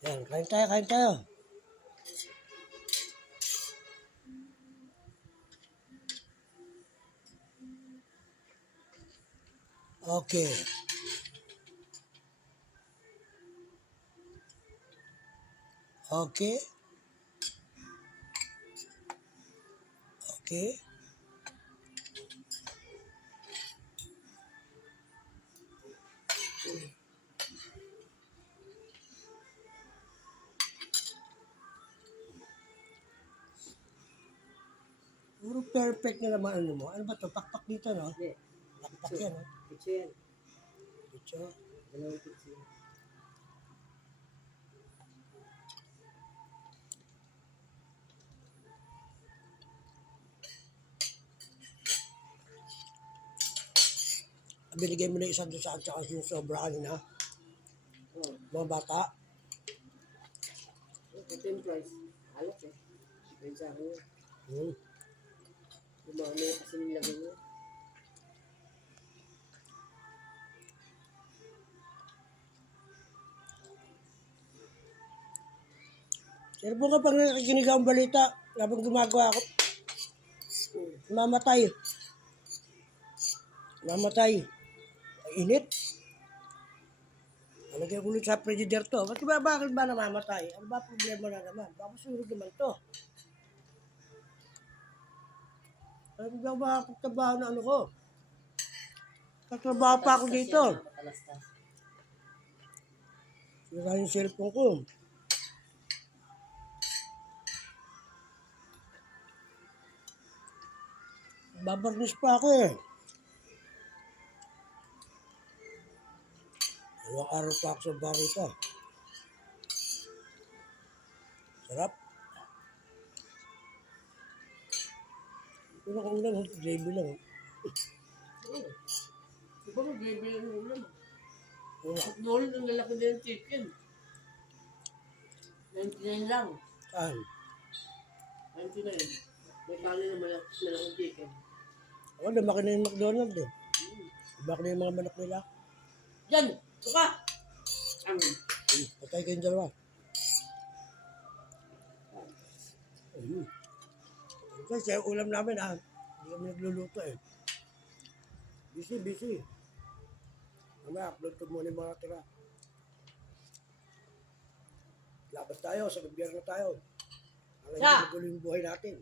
Yan, kain tayo, kain tayo. Okay. Okay. Okay. Puro perfect na naman ano mo. Ano ba to? Pakpak dito, no? Hindi. Pakpak yan, no? Pizza yan. Dito. Dalawang pizza yan. Binigay mo na isang doon sa at saka yung sobra kanina. Oo. Mga bata. Ito yung price. Alat eh. Depende sa akin yun. Hmm. Umami kasi nilagay niya. Sino po kapag nakikinig ang balita, habang gumagawa ako, mamatay. Mamatay. Init. Alagay ulit sa frigidaire to. Bakit ba namamatay? Ano ba problema na naman? Baka sunog naman to. Ano ba makakagtrabaho na ano ko? Katrabaho pa ako dito. Matalastas. Sira yung cellphone ko. Babarnis pa ako eh. Dalawang araw pa ako sa barita. Sarap. Pero kung lang, gravy lang. Oo. Di ba mag-bebe yung ulam? Oo. At noon, ang lalaki din yung chicken. 99 lang. Saan? 99. May kanin na malaking chicken. Ako, lumaki na yung McDonald's eh. Lumaki na yung mga manok nila. Yan! Suka! Amin. Patay kayong dalawa. Kasi ulam namin hindi kami nagluluto eh. Busy. Mamaya, upload ko muna yung mga tira. Laban tayo, sa gobyerno tayo. Para hindi Sa? magulo yung buhay natin.